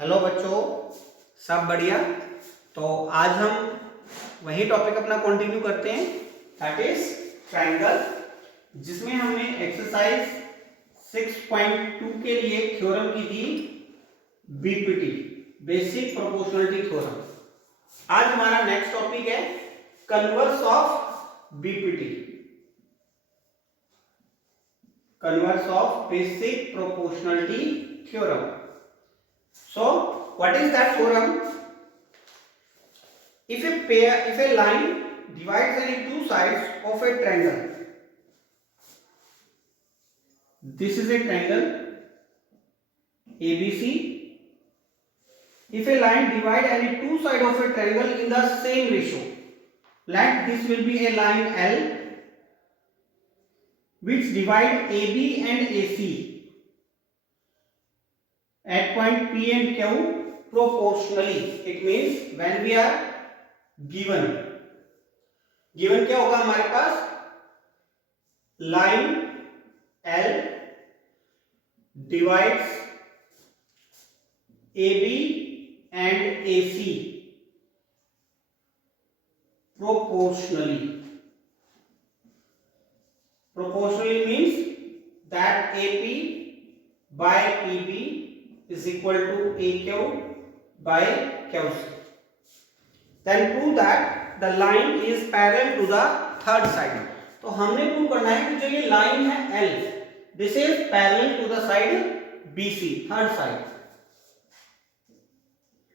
Hello बच्चों, सब बढ़िया। तो आज हम वही टॉपिक अपना कंटिन्यू करते हैं, दैट इज ट्रायंगल, जिसमें हमने एक्सरसाइज 6.2 के लिए थ्योरम की थी बीपीटी, बेसिक प्रोपोर्शनलिटी थ्योरम। आज हमारा नेक्स्ट टॉपिक है converse of BPT, converse of basic proportionality theorem. So, what is that theorem? If a line divides any two sides of a triangle, this is a triangle ABC. If a line divide any two sides of a triangle in the same ratio, let this will be a line L which divide AB and AC at point P and Q proportionally. It means when we are given क्या होगा हमारे पास, line L divides AB and AC proportionally. Proportionally means that AP by PB is equal to AQ by QC. Then prove that the line is parallel to the third side. तो हमने prove करना है कि जो ये line है L, this is parallel to the side BC, third side.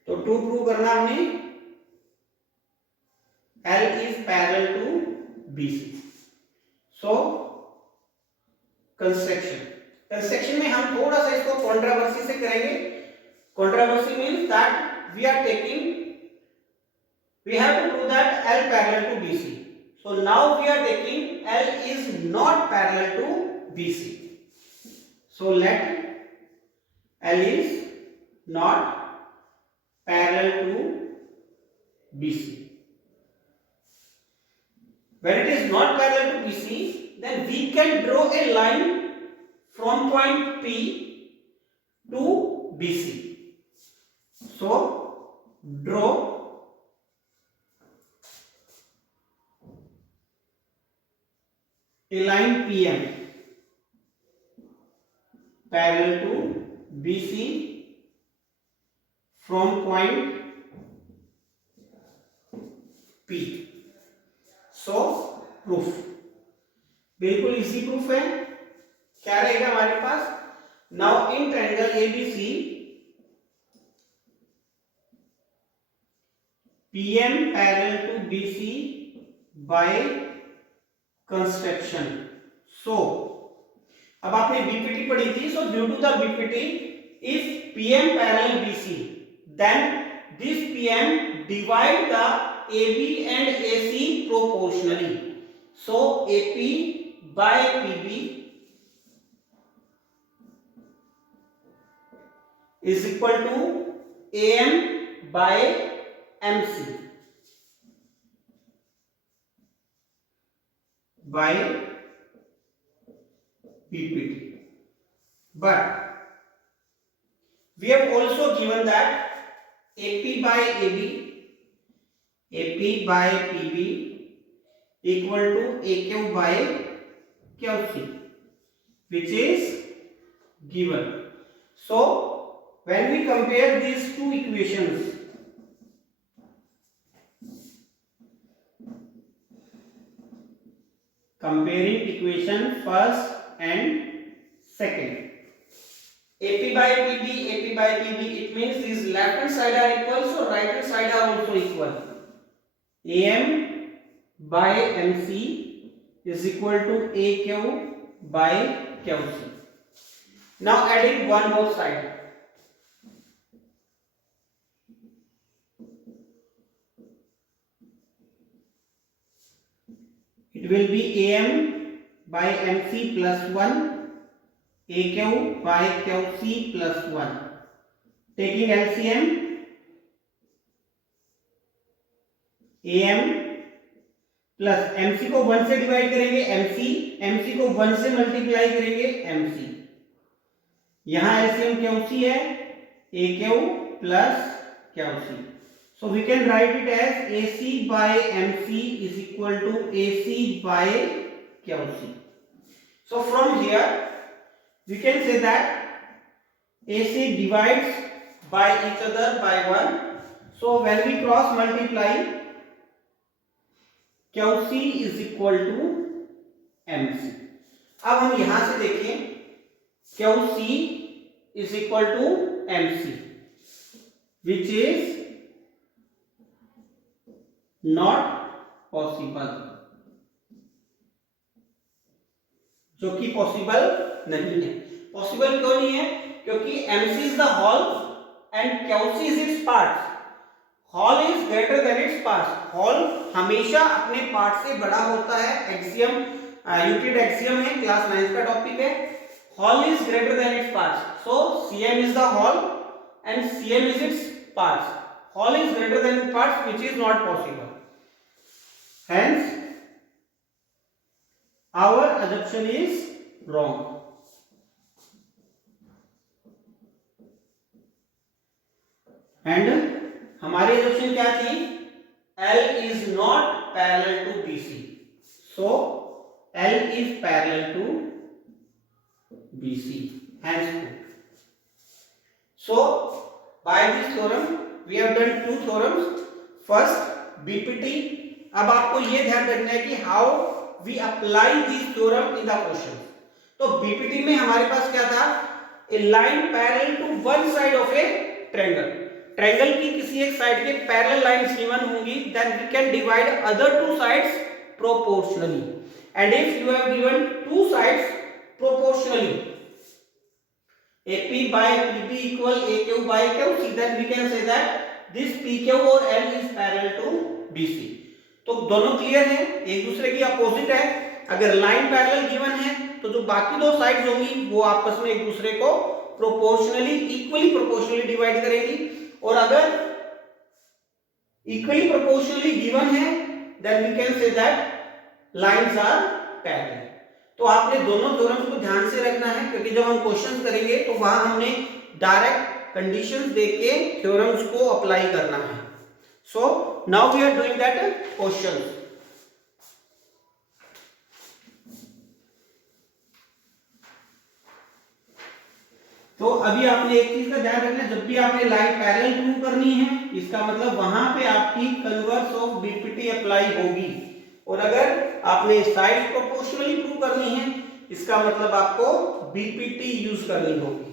तो to prove करना हमने L is parallel to BC. So construction में हम थोड़ा सा इसको कंट्रोवर्सी से करेंगे। Controversy means that we have to prove that L parallel to BC. So now we are taking L is not parallel to BC. So let L is not parallel to BC. When it is not parallel to BC, then we can draw a line from point P to BC. So draw a line PM parallel to BC from point P. So proof, बिल्कुल easy proof है। क्या रहेगा हमारे पास, now in triangle ABC PM parallel to BC by construction. So अब आपने BPT पढ़ी थी, so due to the BPT if PM parallel BC then this PM divide the AB and AC proportionally. So AP by PB is equal to AM by MC by PPT. But we have also given that AP by AB, AP by PB equal to AQ by QC, which is given. So when we compare these two equations, comparing equation first and second, AP by PB, it means these left hand side are equal, so right hand side are also equal. AM by MC is equal to AQ by QC. Now adding one more side, it will be AM by MC plus 1, AQ by QC plus 1. Taking LCM, AM plus MC को 1 से divide करेंगे MC को 1 से multiply करेंगे MC। यहां LCM QC है AQ plus QC. So we can write it as AC by MC is equal to AC by QC. So from here we can say that AC divides by each other by 1. So when we cross multiply, QC is equal to MC. अब हम यहां से देखें QC is equal to MC, which is not possible, जो कि possible नहीं है। Possible क्यों नहीं है? क्योंकि MC is the whole and QC is its parts. Whole is greater than its parts. Whole हमेशा अपने पार्ट से बड़ा होता है। एक्सियम यूक्लिड एक्सियम है, क्लास 9 का टॉपिक है। Whole is greater than its parts. So CM is the whole and CM is its parts. Whole is greater than its parts, which is not possible. Hence, our assumption is wrong. And हमारी assumption क्या थी? L is not parallel to BC. So L is parallel to BC. Hence proved. So by this theorem we have done two theorems. First BPT. अब आपको ये ध्यान रखना है कि how we apply this theorem in the question. तो BPT में हमारे पास क्या था? A line parallel to one side of a triangle. Triangle की किसी एक साइड के पैरेलल लाइंस गिवन होंगी, then we can divide other two sides proportionally. And if you have given two sides proportionally, AP by PB equal AQ by QC, then we can say that this PQ और L is parallel to BC. तो दोनों clear हैं, एक दूसरे की opposite है. अगर line parallel given है तो जो बाकी दो साइड्स होंगी वो आपस में एक दूसरे को प्रोपोर्शनली, इक्वली प्रोपोर्शनली डिवाइड करेंगी. और अगर इक्वली प्रोपोर्शनली गिवन है then we can say that lines are parallel. तो आपने दोनों थ्योरम्स को ध्यान से रखना है, क्योंकि जब हम क्वेश्चंस करेंगे तो वहां हमने डायरेक्ट कंडीशंस देके थ्योरम्स को अप्लाई करना है. So now we are doing that questions. तो अभी आपने एक चीज का ध्यान रखना है, जब भी आपने लाइन पैरेलल प्रूव करनी है, इसका मतलब वहां पे आपकी कन्वर्स ऑफ बीपीटी अप्लाई होगी. और अगर आपने साइड प्रोपोर्शनली प्रूव करनी है, इसका मतलब आपको बीपीटी यूज करनी होगी.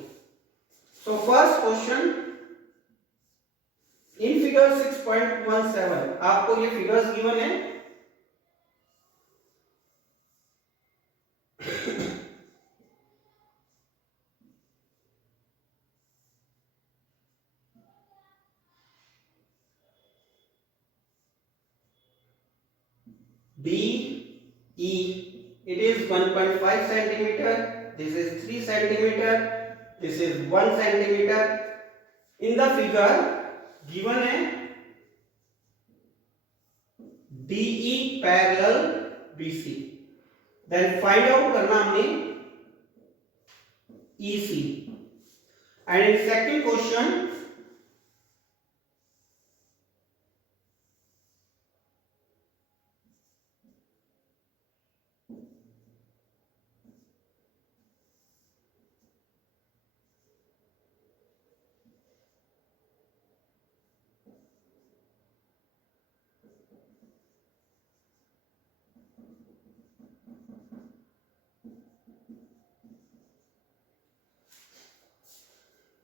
So first question in figure 6.17 आपको ये फिगर्स गिवन है. DE, it is 1.5 centimeter, this is 3 centimeter, this is 1 centimeter. In the figure given है DE parallel BC, then find out करना हमने EC. And in second question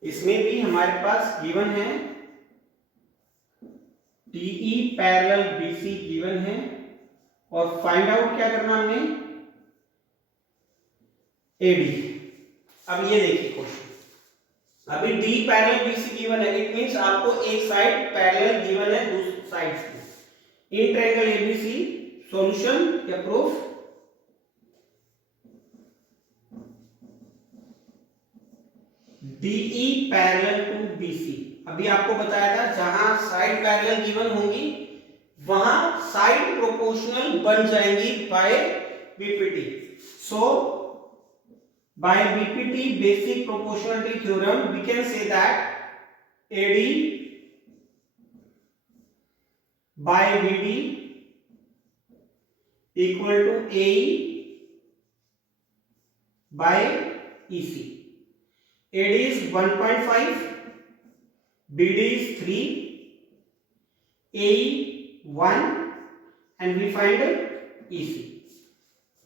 इसमें भी हमारे पास given है DE पैरेलल BC गिवन है. और फाइंड आउट क्या करना हमने? AD. अब ये देखिए क्वेश्चन, अभी D पैरेलल BC गिवन है, इट मींस आपको एक साइड पैरेलल गिवन है दूसरी साइड की. इन ट्रायंगल ABC सॉल्यूशन या proof. DE parallel to BC, अभी आपको बताया था जहां साइड पैरेलल गिवन होंगी वहां साइड प्रोपोर्शनल बन जाएंगी by BPT. So by BPT basic proportionality theorem we can say that AD by BD equal to AE by EC. AD is 1.5, BD is 3, AE 1 and we find EC.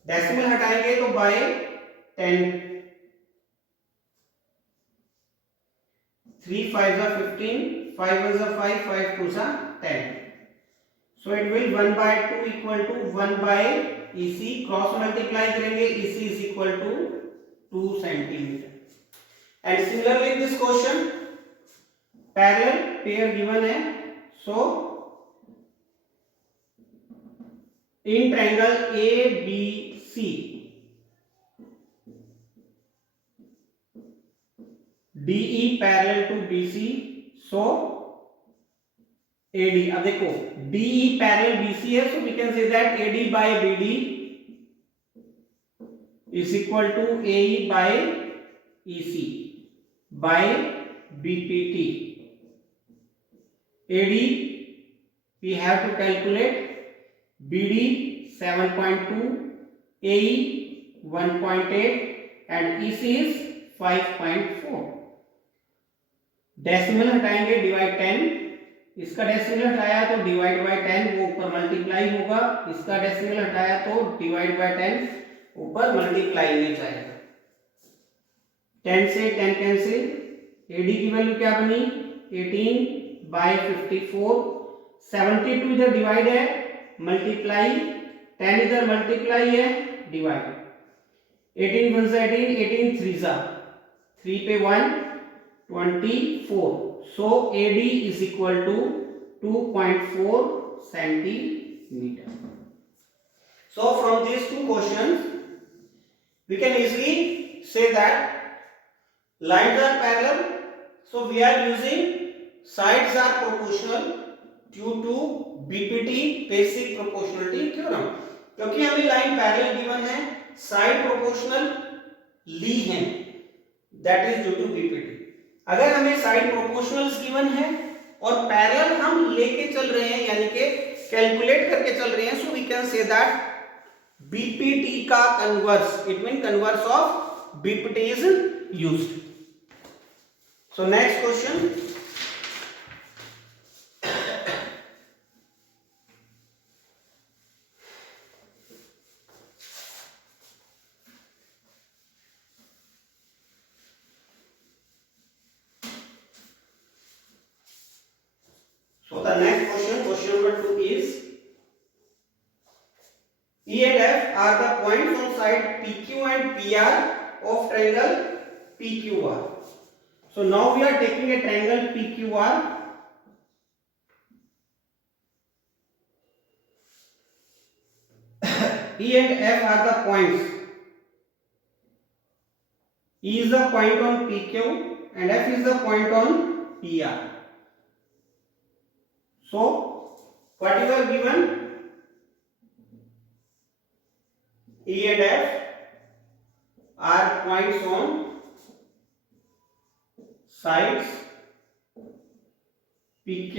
Decimal हटाएंगे तो bye 10, 3 5 are 15, 5 1 are 5, 5 2 are 10. So it will 1 by 2 equal to 1 by EC. Cross multiply करेंगे, EC is equal to 2 centimeter. And similarly this question parallel pair given है. So in triangle ABC DE parallel to BC, so AD, अब देखो DE parallel BC है, so we can say that AD by BD is equal to AE by EC by BPT. AD we have to calculate, BD 7.2, AE 1.8 and EC is 5.4. Decimal हटाएंगे, divide 10, इसका decimal हटाया तो divide by 10 वो ऊपर multiply होगा, इसका decimal हटाया तो डिवाइड बाय 10 ऊपर मल्टीप्लाई में जाएगा. 10 से 10 कैंसिल, AD की वैल्यू क्या बनी 18 बाय 54. 72 इधर डिवाइड है, मल्टीप्लाई 10 इधर मल्टीप्लाई है, डिवाइड 18 1 से 18, 18 3 जा 3 पे 1 24. So AD is equal to 2.4 centimeter. So from these two questions we can easily say that lines are parallel, so we are using sides are proportional due to BPT basic proportionality theorem. क्योंकि हमें line parallel given है, side proportional ली है, that is due to BPT. अगर हमें side प्रोपोर्शनल्स given है और parallel हम लेके चल रहे हैं, यानी कि कैलकुलेट करके चल रहे हैं, so we can say that BPT का converse, it mean converse of BPT is used. So next question, so the next question, question number 2 is E and F are the points on side PQ and PR of triangle PQR. So now we are taking a triangle PQR. E and F are the points. E is the point on PQ and F is the point on PR. So whatever given, E and F are points on sides PQ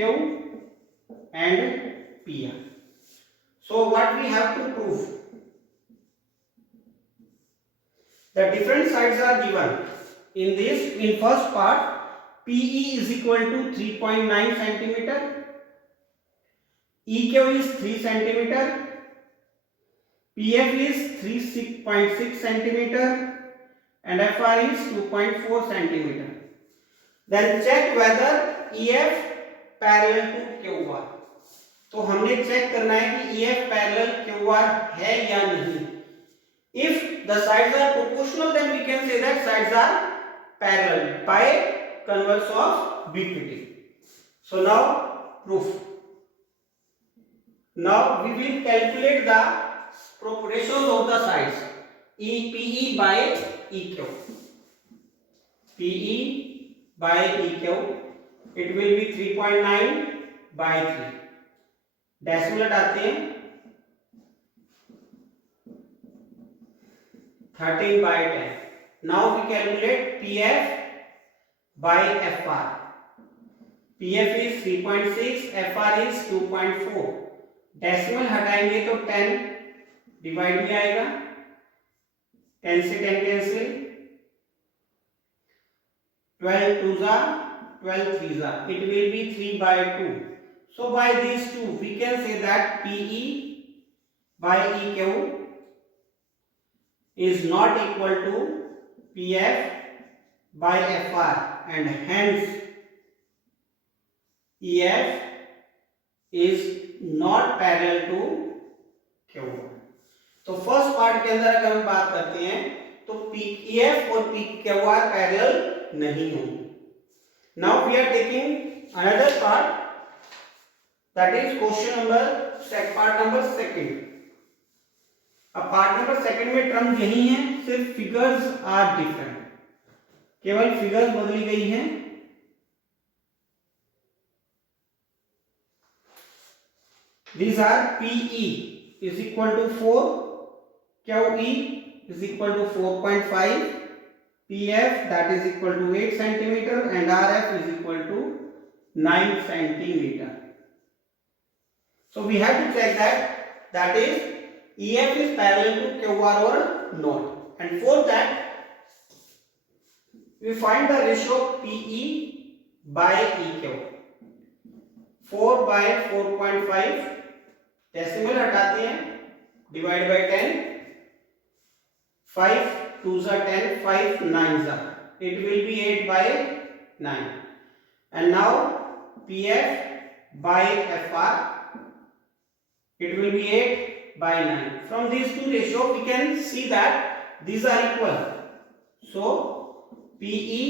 and PR. So what we have to prove? The different sides are given. In this, in first part, PE is equal to 3.9 centimeter, EQ is 3 centimeter, PF is 3.6 centimeter and FR is 2.4 centimeter. Then check whether EF parallel to QR. तो हमने check करना है कि EF parallel QR है या नहीं. If the sides are proportional, then we can say that sides are parallel by converse of BPT. So now proof. Now we will calculate the proportions of the sides. PE by EQ. PE by EQ. It will be 3.9 by 3. Decimal हटाते हैं, 13 by 10. Now we calculate PF by FR. PF is 3.6, FR is 2.4। Decimal हटाएंगे तो 10 divide में आएगा, 10 से 10 cancel, 12 2 जा 12 3 जा, it will be 3/2. So by these two we can say that PE by EQ is not equal to PF by FR and hence EF is not parallel to QR. तो first part के अंदर अगर हम बात करते हैं तो EF और PQR पैरेलल नहीं होंगे। Now we are taking another part, that is question number part number second. अब पार्ट नंबर सेकंड में टर्म यही है, सिर्फ फिगर्स आर डिफरेंट, केवल फिगर्स बदली गई हैं। These are PE is equal to 4, QE is equal to 4.5, PF that is equal to 8 centimeter and RF is equal to 9 centimeter. So we have to check that is EF is parallel to QR or not, and for that we find the ratio PE by EQ। 4 by 4.5, decimal हटाते हैं, divide by 10, 5 2 जा 10, 5 9 जा, it will be 8 by 9, and now PF by FR, it will be 8 by 9. From these two ratio we can see that these are equal, so PE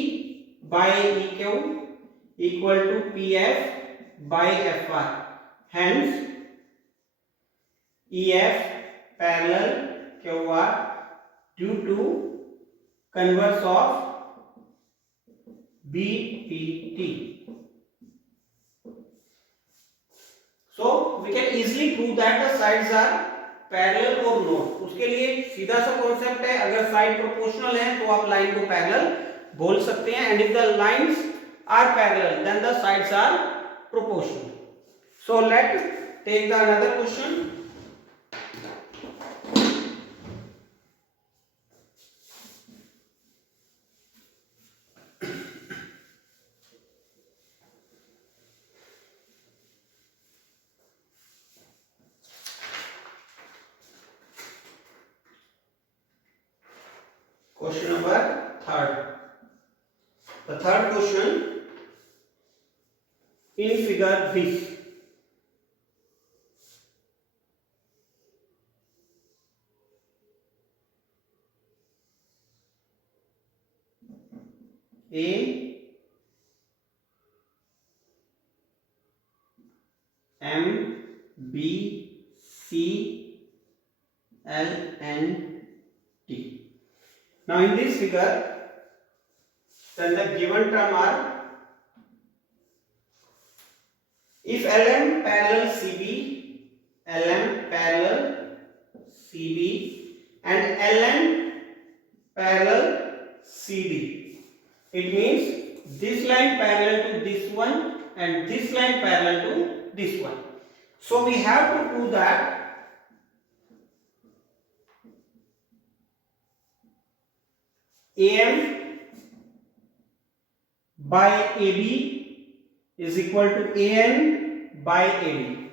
by EQ equal to PF by FR, hence EF parallel QR due to converse of BPT. So we can easily prove that the sides are parallel or not। उसके लिए सीधा सा concept है, अगर side proportional है तो आप line को पैरेलल बोल सकते हैं, and if the lines are parallel then the sides are proportional. So let take the another question. Question number third. The third question in figure this, A M B C L N T. Now in this figure, then the given term are, if LM parallel CB, LM parallel CB and LN parallel CD, it means this line parallel to this one and this line parallel to this one. So we have to prove that AM by AB is equal to AN by AD.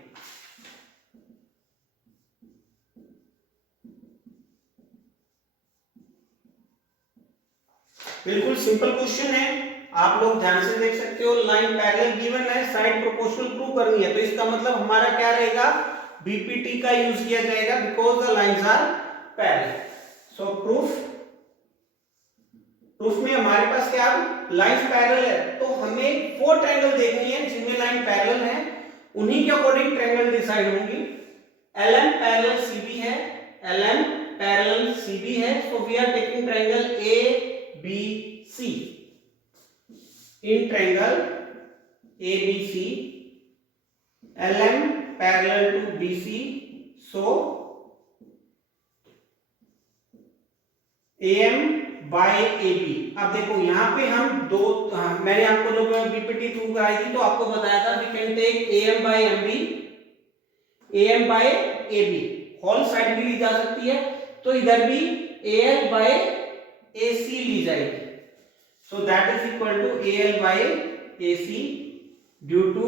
बिल्कुल simple question है, आप लोग ध्यान से देख सकते हो, line parallel given है, साइड प्रोपोर्शनल प्रूव करनी है, तो इसका मतलब हमारा क्या रहेगा, बीपीटी का यूज किया जाएगा because the lines are parallel. So proof में हमारे पास क्या, लाइंस पैरेलल है, तो हमें वो ट्रायंगल देखनी है जिनमें लाइन पैरेलल है, उन्हीं के अकॉर्डिंग ट्रायंगल डिसाइड होंगी। LM पैरेलल CB है, LM पैरेलल CB है, so we are taking triangle ABC। In triangle ABC, LM parallel to BC, so AM by A B. अब देखो यहाँ पे हम दो, मैंने आपको जो बीपीटी प्रूव कराई थी तो आपको बताया था we can take A M by M B, A M by A B, whole side भी ली जा सकती है, तो इधर भी ए एल बाय ए सी ली जाएगी। So that is equal to AL by AC due to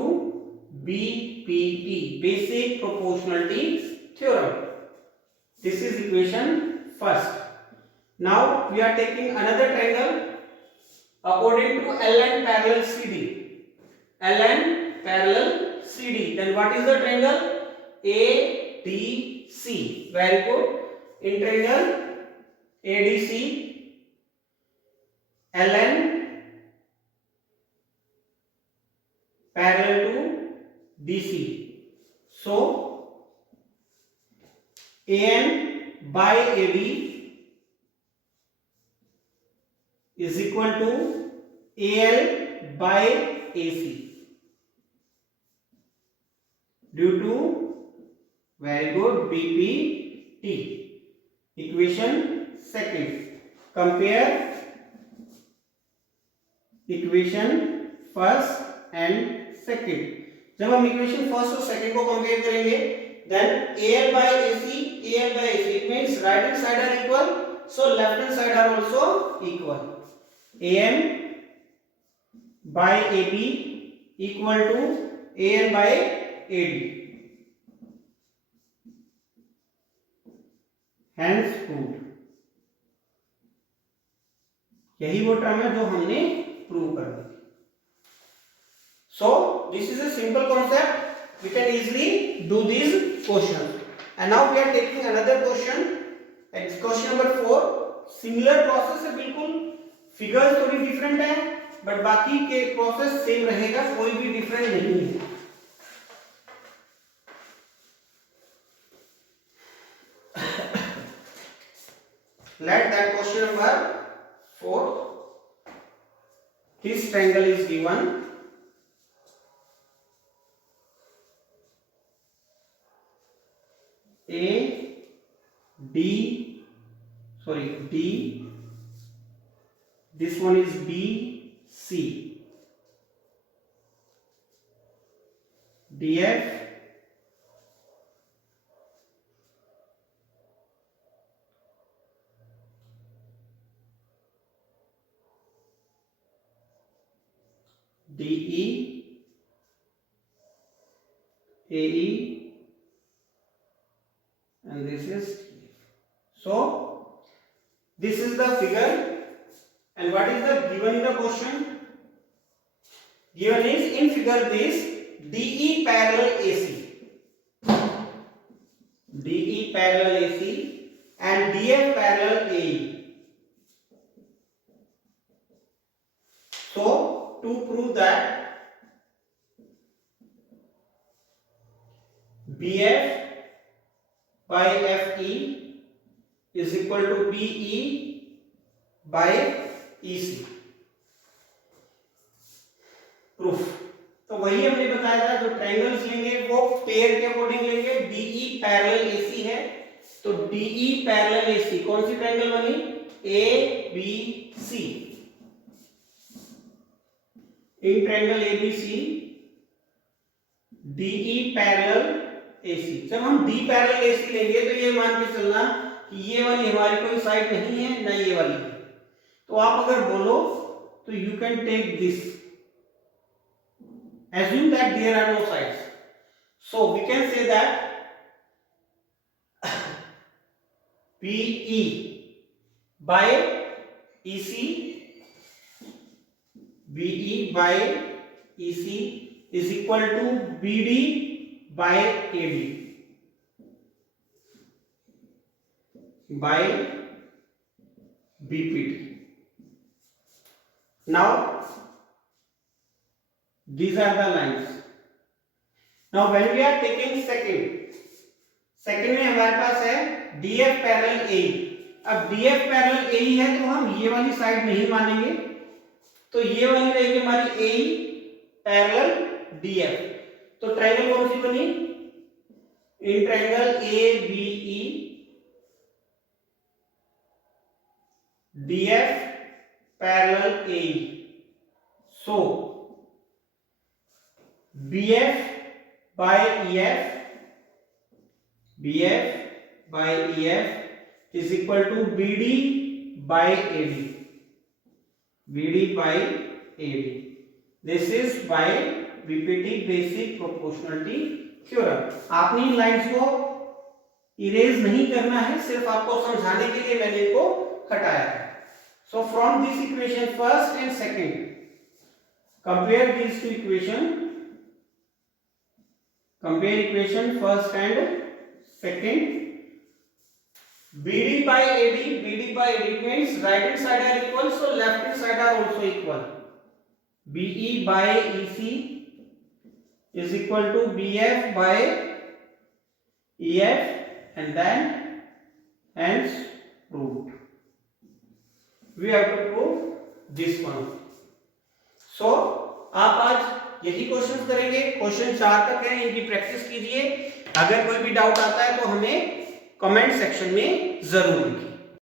BPT, basic proportionality theorem. This is equation first. Now we are taking another triangle according to LN parallel CD. LN parallel CD. Then what is the triangle? ADC. Very good. In triangle ADC, LN parallel to DC. So AN by AD is equal to AL by AC due to, very good, BPT. Equation second. Compare equation first and second. जब हम equation first और second को compare करेंगे, then AL by AC, AL by AC, it means right hand side are equal, so left hand side are also equal. AM by AB equal to AL by AD. Hence proved. यही वो term है जो हमने prove कर दी। So this is a simple concept, we can easily do these questions. And now we are taking another question, it's question number 4. Similar process है, बिल्कुल figures थोड़ी different है बट बाकी के प्रोसेस सेम रहेगा, कोई भी डिफरेंट नहीं है। Let that question number 4. This triangle is given. A D, sorry, D, this one is B C, DF, DE, AE, and this is TF. So this is the figure, and what is the given in the question? Given is in figure this DE parallel AC, DE parallel AC and DF parallel AE. So to prove that BF by FE is equal to BE by EC. Proof तो वही हमने बताया था, जो triangles लेंगे वो pair के according लेंगे। DE पैरेलल AC है तो DE पैरेलल AC कौन सी ट्रायंगल बनी? ABC। In triangle ABC DE parallel AC। जब हम D पैरेलल AC लेंगे तो ये मान के चलना कि ये वाली हमारी कोई साइड नहीं है ना ये वाली है, तो आप अगर बोलो तो you can take this, assume that there are no sides, so we can say that BE by EC, BE by EC is equal to BD by AD by BPT. Now these are the lines. Now when we are taking second में हमारे पास है DF parallel AE। अब DF parallel AE है तो हम ये वाली side नहीं मानेंगे, तो ये वाली रहेगी हमारी AE पैरेलल DF। तो ट्रायंगल कौन सी बनी? In triangle ABE BF parallel AE. So BF by EF is equal to BD by AD. BD by AD. This is by repeating basic proportionality theorem. आपने इन लाइंस को erase नहीं करना है, सिर्फ आपको समझाने के लिए मैंने इनको हटाया है. So from this equation first and second, compare these two equation. Compare equation first and second. BD by AD means right hand side are equal, so left hand side are also equal. BE by EC is equal to BF by EF, and then hence proved. We have to prove this one. So आप आज यही question करेंगे. Question 4 तक है, इनकी practice कीजिए. अगर कोई भी डाउट आता है तो हमें कमेंट सेक्शन में जरूर लिखिए.